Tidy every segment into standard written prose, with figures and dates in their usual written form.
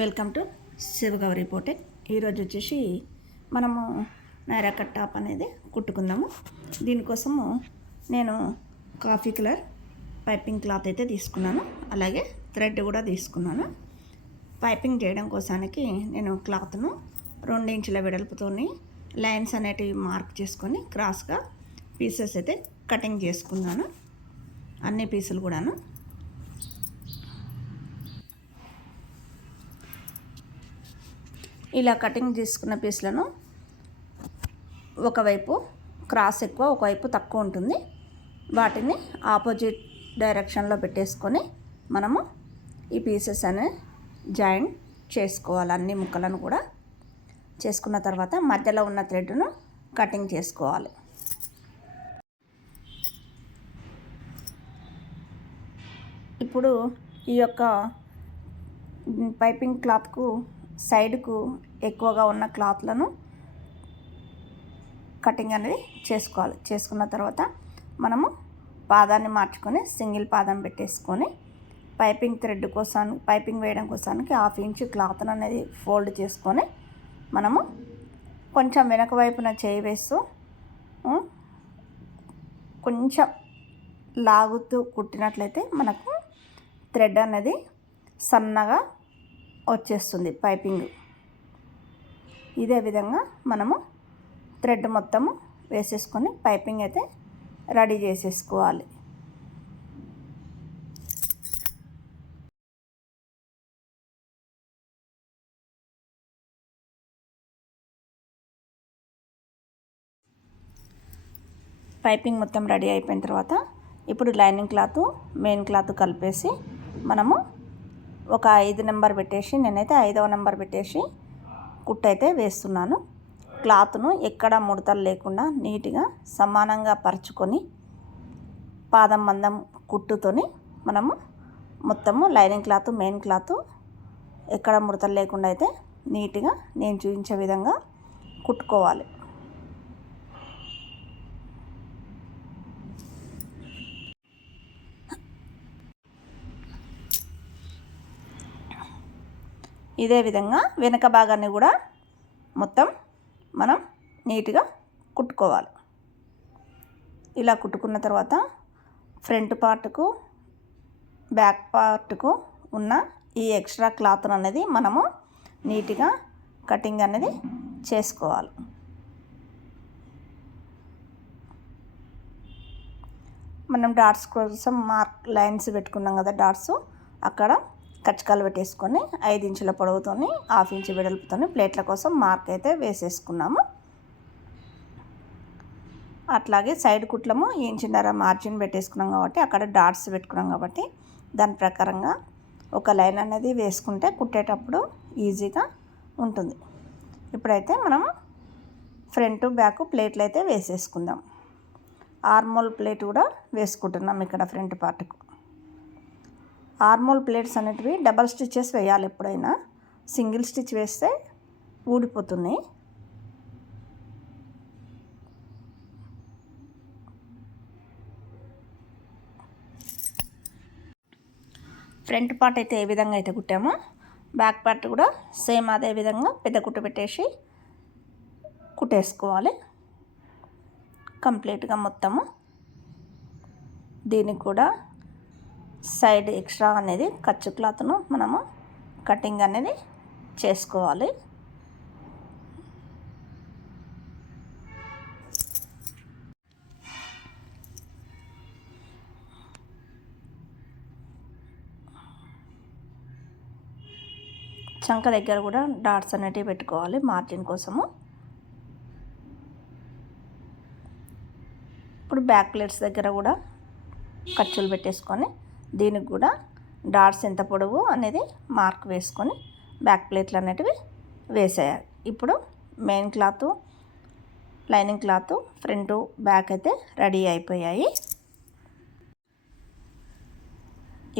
Welcome to Shivagowri పోటెక్. ఈరోజు వచ్చేసి మనము నైరా కట్ టాప్ అనేది కుట్టుకుందాము. దీనికోసము నేను కాఫీ కలర్ పైపింగ్ క్లాత్ అయితే తీసుకున్నాను, అలాగే థ్రెడ్ కూడా తీసుకున్నాను. పైపింగ్ చేయడం కోసానికి నేను క్లాత్ను 2 ఇంచుల వెడల్పుతోని లైన్స్ అనేటివి మార్క్ చేసుకొని క్రాస్గా పీసెస్ అయితే కటింగ్ చేసుకున్నాను. అన్ని పీసులు కూడాను ఇలా కటింగ్ చేసుకున్న పీస్లను ఒకవైపు క్రాస్ ఎక్కువ, ఒకవైపు తక్కువ ఉంటుంది. వాటిని ఆపోజిట్ డైరెక్షన్లో పెట్టేసుకొని మనము ఈ పీసెస్ అనే జాయిన్ చేసుకోవాలి. అన్ని ముక్కలను కూడా చేసుకున్న తర్వాత మధ్యలో ఉన్న థ్రెడ్ను కటింగ్ చేసుకోవాలి. ఇప్పుడు ఈ యొక్క పైపింగ్ క్లాత్కు సైడ్కు ఎక్కువగా ఉన్న క్లాత్లను కటింగ్ అనేది చేసుకోవాలి. చేసుకున్న తర్వాత మనము పాదాన్ని మార్చుకొని సింగిల్ పాదం పెట్టేసుకొని పైపింగ్ థ్రెడ్ కోసం, పైపింగ్ వేయడం కోసానికి 1/2 ఇంచు క్లాత్ అనేది ఫోల్డ్ చేసుకొని మనము కొంచెం వెనక వైపున చేయి వేస్తూ కొంచెం లాగుతూ కుట్టినట్లయితే మనకు థ్రెడ్ అనేది సన్నగా వచ్చేస్తుంది పైపింగ్. ఇదే విధంగా మనము థ్రెడ్ మొత్తము వేసేసుకొని పైపింగ్ అయితే రెడీ చేసేసుకోవాలి. పైపింగ్ మొత్తం రెడీ అయిపోయిన తర్వాత ఇప్పుడు లైనింగ్ క్లాత్, మెయిన్ క్లాత్ కలిపేసి మనము ఒక 5 నెంబర్ పెట్టేసి, నేనైతే 5వ నెంబర్ పెట్టేసి కుట్టు అయితే వేస్తున్నాను. క్లాత్ను ఎక్కడ ముడతలు లేకుండా నీట్గా సమానంగా పరుచుకొని పాదం మందం కుట్టుతోని మనము మొత్తము లైనింగ్ క్లాత్, మెయిన్ క్లాత్ ఎక్కడ ముడతలు లేకుండా అయితే నీట్గా నేను చూపించే విధంగా కుట్టుకోవాలి. ఇదే విధంగా వెనక భాగాన్ని కూడా మొత్తం మనం నీట్గా కుట్టుకోవాలి. ఇలా కుట్టుకున్న తర్వాత ఫ్రంట్ పార్ట్కు, బ్యాక్ పార్ట్కు ఉన్న ఈ ఎక్స్ట్రా క్లాత్ అనేది మనము నీట్గా కటింగ్ అనేది చేసుకోవాలి. మనం డాట్స్ కోసం మార్క్ లైన్స్ పెట్టుకున్నాం కదా, డాట్స్ అక్కడ కచ్చకాలు పెట్టేసుకొని 5 ఇంచుల పొడవుతోని 1/2 ఇంచు వెడల్పుతోని ప్లేట్ల కోసం మార్క్ అయితే వేసేసుకున్నాము. అట్లాగే సైడ్ కుట్లము 1.5 ఇంచు మార్జిన్ పెట్టేసుకున్నాం కాబట్టి అక్కడ డాట్స్ పెట్టుకున్నాం కాబట్టి దాని ప్రకారంగా ఒక లైన్ అనేది వేసుకుంటే కుట్టేటప్పుడు ఈజీగా ఉంటుంది. ఇప్పుడైతే మనము ఫ్రంట్ బ్యాక్ ప్లేట్లు అయితే వేసేసుకుందాం. ఆర్మోల్ ప్లేట్ కూడా వేసుకుంటున్నాం ఇక్కడ ఫ్రంట్ పార్ట్కు. ఆర్మోల్ ప్లేట్స్ అనేటివి డబల్ స్టిచెస్ వేయాలి. ఎప్పుడైనా సింగిల్ స్టిచ్ వేస్తే ఊడిపోతున్నాయి. ఫ్రంట్ పార్ట్ అయితే ఏ విధంగా అయితే కుట్టామో బ్యాక్ పార్ట్ కూడా సేమ్ అదే విధంగా పెద్ద కుట్టు పెట్టేసి కుట్టేసుకోవాలి కంప్లీట్గా మొత్తము. దీనికి కూడా సైడ్ ఎక్స్ట్రా అనేది ఖర్చు క్లాత్ను మనము కటింగ్ అనేది చేసుకోవాలి. చంక దగ్గర కూడా డాట్స్ అనేటివి పెట్టుకోవాలి మార్జిన్ కోసము. ఇప్పుడు బ్యాక్ ప్లేట్స్ దగ్గర కూడా ఖర్చులు పెట్టేసుకొని దీనికి కూడా డాట్స్ ఎంత పొడవు అనేది మార్క్ వేసుకొని బ్యాక్ ప్లేట్లు అనేటివి వేసేయాలి. ఇప్పుడు main cloth, lining cloth, front back అయితే రెడీ అయిపోయాయి.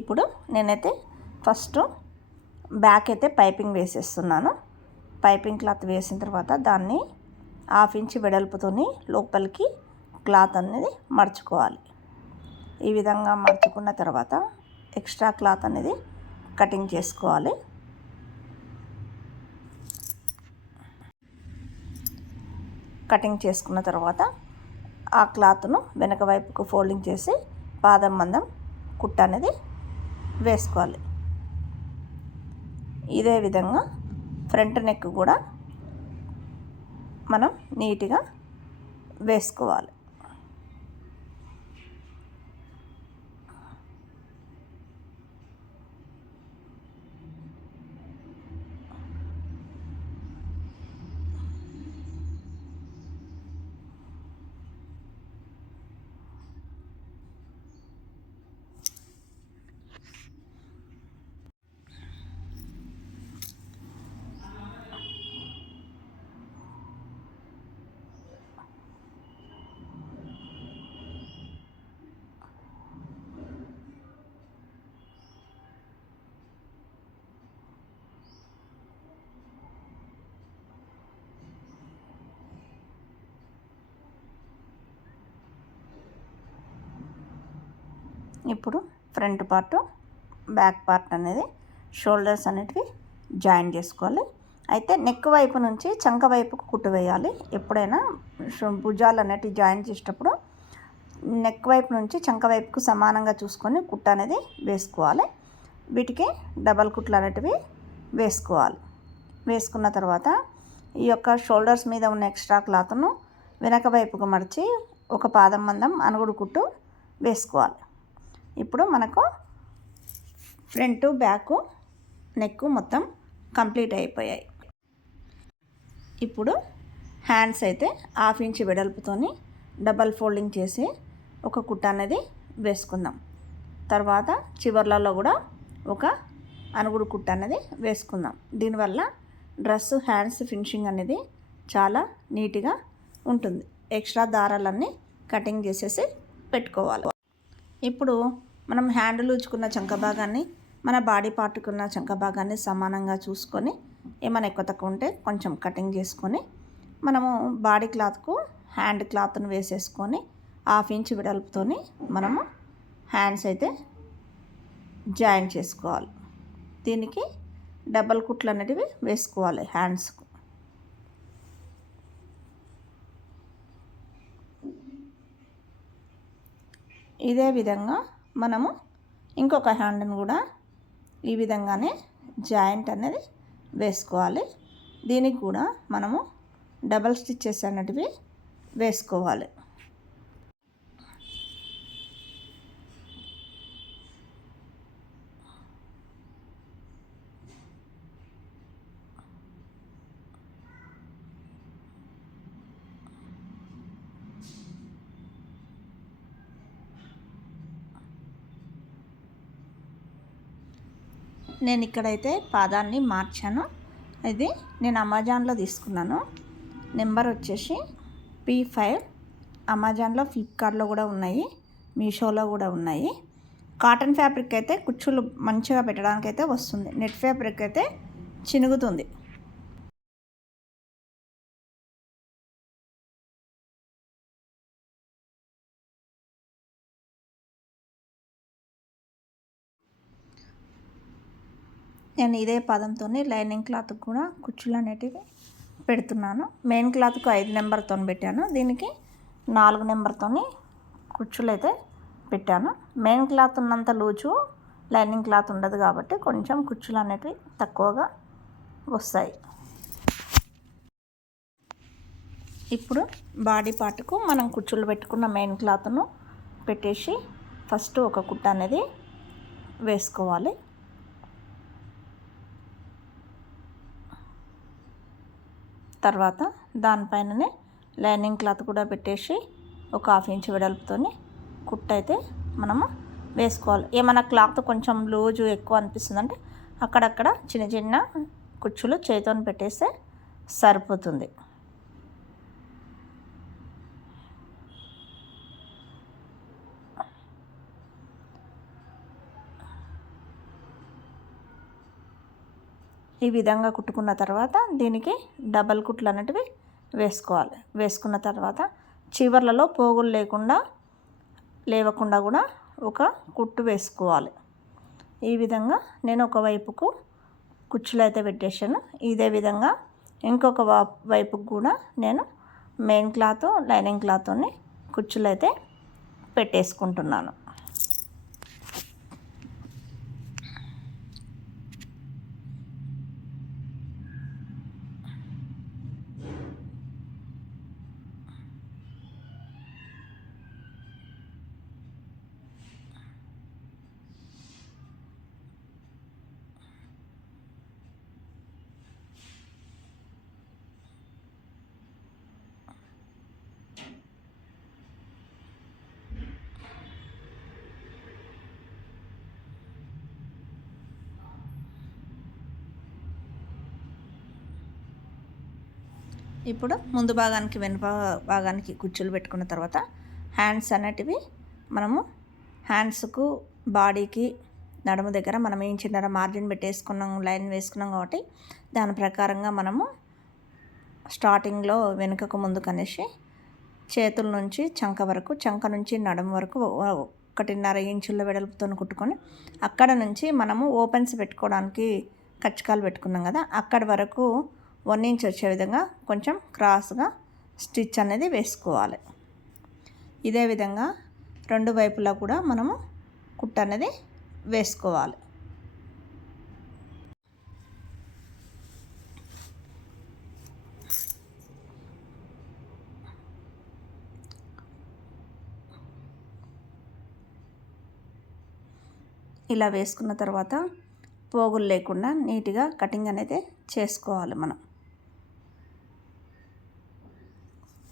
ఇప్పుడు నేనైతే ఫస్ట్ బ్యాక్ అయితే పైపింగ్ వేసేస్తున్నాను. పైపింగ్ క్లాత్ వేసిన తర్వాత దాన్ని 1/2 ఇంచు వెడల్పుతోని లోపలికి క్లాత్ అనేది మడుచుకోవాలి. ఈ విధంగా మడుచుకున్న తర్వాత ఎక్స్ట్రా క్లాత్ అనేది కటింగ్ చేసుకోవాలి. కటింగ్ చేసుకున్న తర్వాత ఆ క్లాత్ను వెనక వైపుకు ఫోల్డింగ్ చేసి పాదం మందం కుట్ట అనేది వేసుకోవాలి. ఇదే విధంగా ఫ్రంట్ నెక్ కూడా మనం నీట్గా వేసుకోవాలి. ఇప్పుడు ఫ్రంట్ పార్ట్ బ్యాక్ పార్ట్ అనేది షోల్డర్స్ అనేటివి జాయిన్ చేసుకోవాలి. అయితే నెక్ వైపు నుంచి చంక వైపుకు కుట్టు వేయాలి. ఎప్పుడైనా భుజాలు అనేటివి జాయిన్ చేసేటప్పుడు నెక్ వైపు నుంచి చంక వైపుకు సమానంగా చూసుకొని కుట్టు అనేది వేసుకోవాలి. వీటికి డబల్ కుట్లు అనేటివి వేసుకోవాలి. వేసుకున్న తర్వాత ఈ యొక్క షోల్డర్స్ మీద ఉన్న ఎక్స్ట్రా క్లాత్ను వెనక వైపుకు మడిచి ఒక పాదం మందం అనుగుడు కుట్టు వేసుకోవాలి. ఇప్పుడు మనకు ఫ్రంట్ బ్యాక్ నెక్ మొత్తం కంప్లీట్ అయిపోయాయి. ఇప్పుడు హ్యాండ్స్ అయితే 1/2 ఇంచ్ వెడల్పుతోని డబల్ ఫోల్డింగ్ చేసి ఒక కుట్ట అనేది వేసుకుందాం. తర్వాత చివర్లలో కూడా ఒక అనుగుడు కుట్ట అనేది వేసుకుందాం. దీనివల్ల డ్రెస్ హ్యాండ్స్ ఫినిషింగ్ అనేది చాలా నీట్గా ఉంటుంది. ఎక్స్ట్రా దారాలన్నీ కటింగ్ చేసేసి పెట్టుకోవాలి. ఇప్పుడు మనం హ్యాండ్ లూచుకున్న చంక భాగాన్ని మన బాడీ పార్ట్కున్న చంక భాగాన్ని సమానంగా చూసుకొని ఏమైనా ఎక్కువ తక్కువ ఉంటే కొంచెం కటింగ్ చేసుకొని మనము బాడీ క్లాత్కు హ్యాండ్ క్లాత్ను వేసేసుకొని 1/2 ఇంచ్ వెడల్పుతోని మనము హ్యాండ్స్ అయితే జాయిన్ చేసుకోవాలి. దీనికి డబల్ కుట్లు అనేటివి వేసుకోవాలి హ్యాండ్స్కు. ఇదే విధంగా మనము ఇంకొక హ్యాండ్ని కూడా ఈ విధంగానే జాయింట్ అనేది వేసుకోవాలి. దీనికి కూడా మనము డబల్ స్టిచ్చెస్ అనేటివి వేసుకోవాలి. నేను ఇక్కడైతే పాదాన్ని మార్చాను. ఇది నేను అమెజాన్లో తీసుకున్నాను. నెంబర్ వచ్చేసి P5. అమెజాన్లో, ఫ్లిప్కార్ట్లో కూడా ఉన్నాయి, మీషోలో కూడా ఉన్నాయి. కాటన్ ఫ్యాబ్రిక్ అయితే కుచ్చులు మంచిగా పెట్టడానికి అయితే వస్తుంది. నెట్ ఫ్యాబ్రిక్ అయితే చినుగుతుంది. నేను ఇదే పదంతో లైనింగ్ క్లాత్ కూడా కుచ్చులు అనేటివి పెడుతున్నాను. మెయిన్ క్లాత్కు 5 నెంబర్తో పెట్టాను. దీనికి 4 నెంబర్తో కుచ్చులు అయితే పెట్టాను. మెయిన్ క్లాత్ ఉన్నంత లూజు లైనింగ్ క్లాత్ ఉండదు కాబట్టి కొంచెం కుచ్చులు అనేటివి తక్కువగా వస్తాయి. ఇప్పుడు బాడీ పార్ట్కు మనం కుచ్చులు పెట్టుకున్న మెయిన్ క్లాత్ను పెట్టేసి ఫస్ట్ ఒక కుట్ట అనేది వేసుకోవాలి. తర్వాత దానిపైననే లైనింగ్ క్లాత్ కూడా పెట్టేసి ఒక 1/2 ఇంచ్ వెడల్పుతోని కుట్ట అయితే మనము వేసుకోవాలి. ఏమైనా క్లాత్ కొంచెం లూజు ఎక్కువ అనిపిస్తుందంటే అక్కడక్కడ చిన్న చిన్న కుచ్చులు చేతితో పెట్టేస్తే సరిపోతుంది. ఈ విధంగా కుట్టుకున్న తర్వాత దీనికి డబల్ కుట్లు అనేటివి వేసుకోవాలి. వేసుకున్న తర్వాత చివర్లలో పోగులు లేవకుండా కూడా ఒక కుట్టు వేసుకోవాలి. ఈ విధంగా నేను ఒక వైపుకు కుచ్చులు అయితే పెట్టేశాను. ఇదే విధంగా ఇంకొక వైపుకు కూడా నేను మెయిన్ క్లాత్ లైనింగ్ క్లాత్తోని కుచ్చులు అయితే పెట్టేసుకుంటున్నాను. ఇప్పుడు ముందు భాగానికి వెనుక భాగానికి కుచ్చులు పెట్టుకున్న తర్వాత హ్యాండ్స్ అనేటివి మనము హ్యాండ్స్కు బాడీకి నడుము దగ్గర మనం ఏం చిన్నర మార్జిన్ పెట్టేసుకున్నాం, లైన్ వేసుకున్నాం కాబట్టి దాని ప్రకారంగా మనము స్టార్టింగ్లో వెనుకకు ముందుకు అనేసి చేతుల నుంచి చంక వరకు, చంక నుంచి నడుము వరకు 1.5 ఇంచుల వెడల్పుతో కుట్టుకొని అక్కడ నుంచి మనము ఓపెన్స్ పెట్టుకోవడానికి కచ్చకాలు పెట్టుకున్నాం కదా, అక్కడి వరకు 1 ఇంచ్ వచ్చే విధంగా కొంచెం క్రాస్గా స్టిచ్ అనేది వేసుకోవాలి. ఇదే విధంగా రెండు వైపులా కూడా మనము కుట్టు అనేది వేసుకోవాలి. ఇలా వేసుకున్న తర్వాత పోగులు లేకుండా నీట్గా కటింగ్ అనేది చేసుకోవాలి మనం.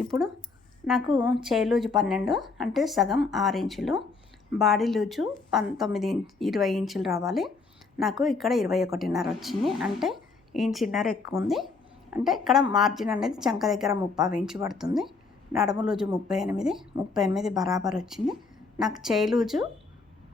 ఇప్పుడు నాకు చేయి లూజు 12 అంటే సగం 6 ఇంచులు, బాడీ లూజు 20 ఇంచులు రావాలి. నాకు ఇక్కడ 21.5 వచ్చింది, అంటే ఇంచున్నర ఎక్కువ ఉంది. అంటే ఇక్కడ మార్జిన్ అనేది చంక దగ్గర 30 ఇంచు పడుతుంది. నడుము లూజు 38 బరాబర్ వచ్చింది. నాకు చేయి లూజు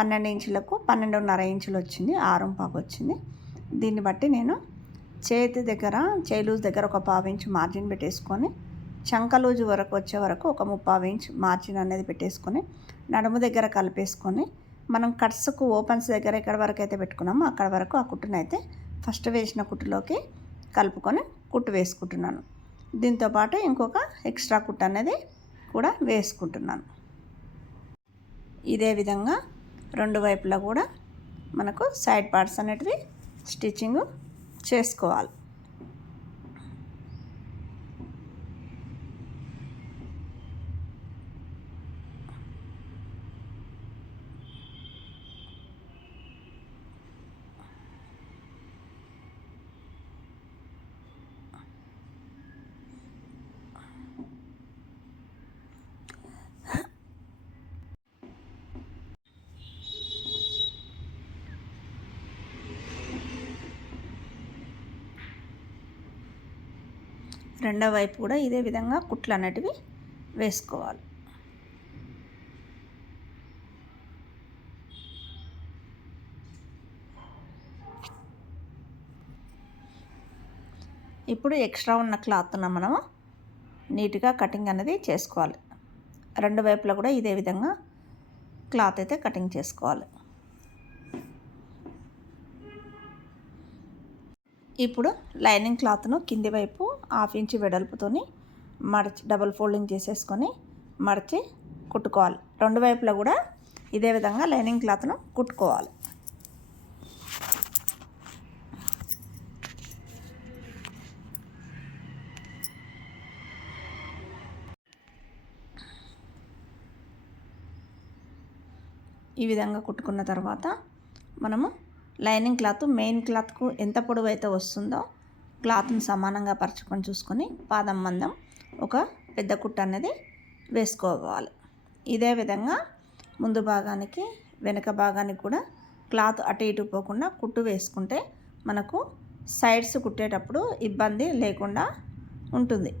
12 ఇంచులకు 12.5 ఇంచులు వచ్చింది, 6.5 వచ్చింది. దీన్ని బట్టి నేను చేయి లూజ్ దగ్గర ఒక 1/2 ఇంచు మార్జిన్ పెట్టేసుకొని చంక లూజు వరకు వచ్చే వరకు ఒక 3/4 ఇంచ్ మార్జిన్ అనేది పెట్టేసుకొని నడుము దగ్గర కలిపేసుకొని మనం కట్స్కు ఓపెన్స్ దగ్గర ఎక్కడి వరకు అయితే పెట్టుకున్నామో అక్కడ వరకు ఆ కుట్టునైతే ఫస్ట్ వేసిన కుట్టులోకి కలుపుకొని కుట్టు వేసుకుంటున్నాను. దీంతోపాటు ఇంకొక ఎక్స్ట్రా కుట్టు అనేది కూడా వేసుకుంటున్నాను. ఇదే విధంగా రెండు వైపులా కూడా మనకు సైడ్ పార్ట్స్ అనేటివి స్టిచ్చింగ్ చేసుకోవాలి. రెండో వైపు కూడా ఇదే విధంగా కుట్లు అనేటివి వేసుకోవాలి. ఇప్పుడు ఎక్స్ట్రా ఉన్న క్లాత్ను మనము నీట్గా కటింగ్ అనేది చేసుకోవాలి. రెండు వైపులా కూడా ఇదే విధంగా క్లాత్ అయితే కటింగ్ చేసుకోవాలి. ఇప్పుడు లైనింగ్ క్లాత్ను కింది వైపు 1/2 ఇంచు వెడల్పుతోని డబుల్ ఫోల్డింగ్ చేసేసుకొని మడిచి కుట్టుకోవాలి. రెండు వైపులా కూడా ఇదే విధంగా లైనింగ్ క్లాత్ను కుట్టుకోవాలి. ఈ విధంగా కుట్టుకున్న తర్వాత మనము లైనింగ్ క్లాత్ మెయిన్ క్లాత్కు ఎంత పొడవు అయితే వస్తుందో క్లాత్ని సమానంగా పరుచుకొని చూసుకొని పాదం మందం ఒక పెద్ద కుట్టు అనేది వేసుకోవాలి. ఇదే విధంగా ముందు భాగానికి వెనుక భాగానికి కూడా క్లాత్ అటు ఇటు పోకుండా కుట్టు వేసుకుంటే మనకు సైడ్స్ కుట్టేటప్పుడు ఇబ్బంది లేకుండా ఉంటుంది.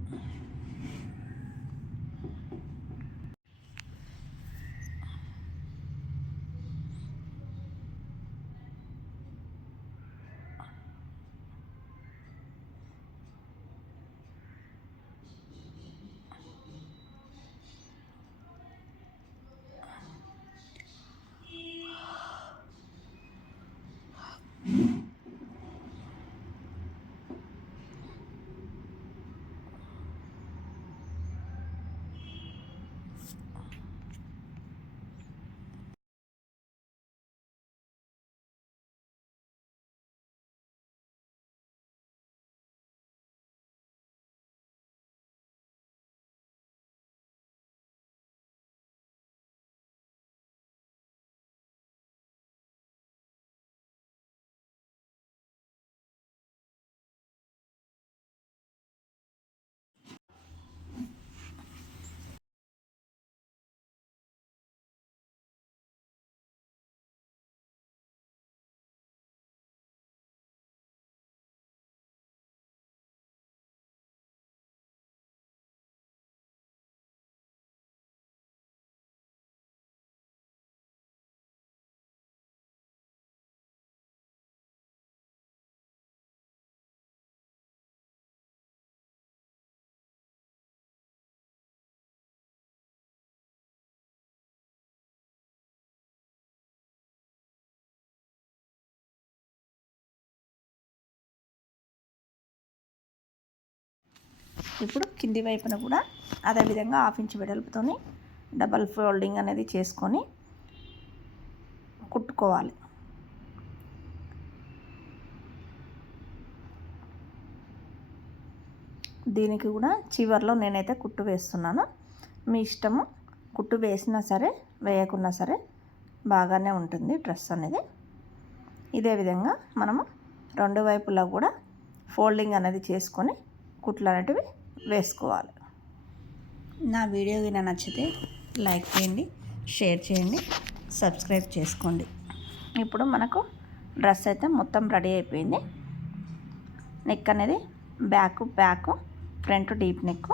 ఇప్పుడు కింది వైపున కూడా అదేవిధంగా 1/2 ఇంచ్ వెడల్పుతోని డబల్ ఫోల్డింగ్ అనేది చేసుకొని కుట్టుకోవాలి. దీనికి కూడా చివర్లో నేనైతే కుట్టు వేస్తున్నాను. మీ ఇష్టము, కుట్టు వేసినా సరే వేయకున్నా సరే బాగానే ఉంటుంది డ్రెస్ అనేది. ఇదే విధంగా మనము 2 వైపులా కూడా ఫోల్డింగ్ అనేది చేసుకొని కుట్లు అనేటివి వేసుకోవాలి. నా వీడియో గిన నచ్చితే లైక్ చేయండి, షేర్ చేయండి, సబ్స్క్రైబ్ చేసుకోండి. ఇప్పుడు మనకు డ్రెస్ అయితే మొత్తం రెడీ అయిపోయింది. నెక్ అనేది బ్యాక్, ఫ్రంట్ డీప్ నెక్.